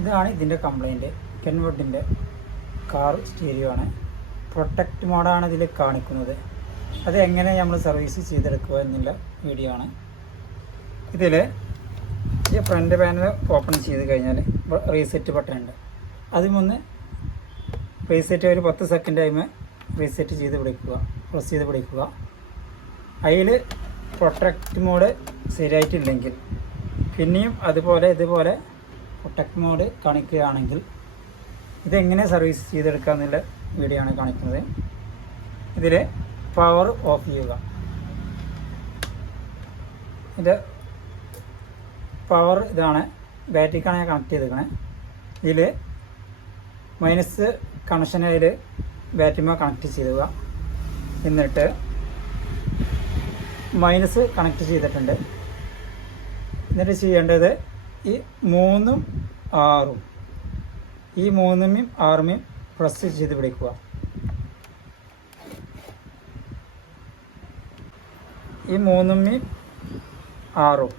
ഇതാണ് ഇതിൻ്റെ complaint. കെൻവുഡിൻ്റെ car stereo ആണ്. പ്രൊട്ടക്റ്റ് മോഡാണ് ഇതിൽ കാണിക്കുന്നത്. അത് എങ്ങനെ നമ്മൾ സർവീസ് ചെയ്തെടുക്കുക എന്നുള്ള വീഡിയോ ആണ്. ഇതിൽ ഈ ഫ്രണ്ട് പാനൽ ഓപ്പൺ ചെയ്ത് കഴിഞ്ഞാൽ റീസെറ്റ് ബട്ടൺ ഉണ്ട്. അതിമൊന്ന് റീസെറ്റ് ഒരു 10 സെക്കൻഡ് ടൈം റീസെറ്റ് ചെയ്ത് പിടിക്കുക, പ്രസ് ചെയ്ത് പിടിക്കുക. അതിൽ പ്രൊട്ടക്റ്റ് മോഡ് ശരിയായിട്ടില്ലെങ്കിൽ പിന്നെയും ഇതുപോലെ പ്രൊട്ടക്റ്റ് മോഡ് കാണിക്കുകയാണെങ്കിൽ ഇതെങ്ങനെ സർവീസ് ചെയ്തെടുക്കുക എന്നുള്ള വീഡിയോ ആണ് കാണിക്കുന്നത്. ഇതിൽ പവർ ഓഫ് ചെയ്യുക. ഇതിൻ്റെ പവർ ഇതാണ്, ബാറ്ററിക്കാണ് ഞാൻ കണക്ട് ചെയ്തിരിക്കണേ. ഇതിൽ മൈനസ് കണക്ഷൻ അതിൽ ബാറ്ററിമ കണക്ട് ചെയ്യുക. എന്നിട്ട് മൈനസ് കണക്ട് ചെയ്തിട്ടുണ്ട്. എന്നിട്ട് ചെയ്യേണ്ടത് ഈ 3ഉം 6ഉം ഈ 3ഉം 6ഉം പ്രസ് ചെയ്ത് പിടിക്കുക. ഈ 3ഉം 6ഉം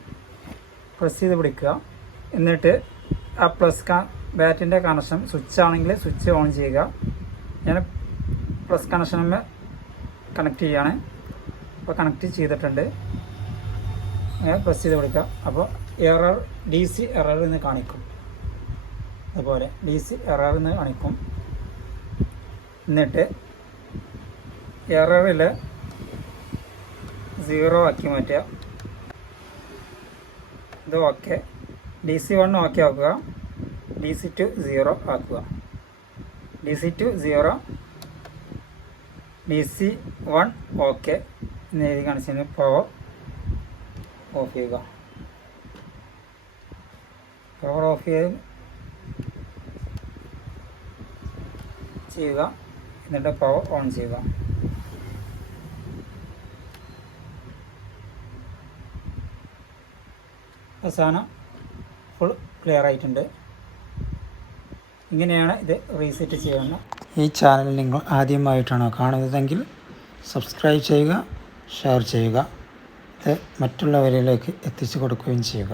പ്രസ് ചെയ്ത് പിടിക്കുക. എന്നിട്ട് ആ ബാറ്റിൻ്റെ കണക്ഷൻ സ്വിച്ച് ആണെങ്കിൽ സ്വിച്ച് ഓൺ ചെയ്യുക. ഞാൻ പ്ലസ് കണക്ഷനിൽ കണക്ട് ചെയ്യാണ്. അപ്പോൾ കണക്ട് ചെയ്തിട്ടുണ്ട്. അങ്ങനെ പ്രസ് ചെയ്ത് പിടിക്കുക. അപ്പോൾ എറർ DC എറർ എന്ന് കാണിക്കും. അതുപോലെ DC എറർ എന്ന് കാണിക്കും. എന്നിട്ട് എററിൽ 0 ആക്കി മാറ്റുക. ഇത് ഓക്കെ. DC1 ഓക്കെ ആക്കുക. DC2 0 ആക്കുക. DC2 0, DC1 ഓക്കെ എന്ന് എഴുതി കാണിച്ചതിന് പവർ ഓഫ് ചെയ്യുക. പവർ ഓഫ് ചെയ്യുക. എന്നിട്ട് പവർ ഓൺ ചെയ്യുക. അവസാനം ഫുൾ ക്ലിയർ ആയിട്ടുണ്ട്. ഇങ്ങനെയാണ് ഇത് റീസെറ്റ് ചെയ്യുന്നത്. ഈ ചാനൽ നിങ്ങൾ ആദ്യമായിട്ടാണോ കാണുന്നതെങ്കിൽ സബ്സ്ക്രൈബ് ചെയ്യുക, ഷെയർ ചെയ്യുക. ഇത് മറ്റുള്ളവരിലേക്ക് എത്തിച്ചു കൊടുക്കുകയും ചെയ്യുക.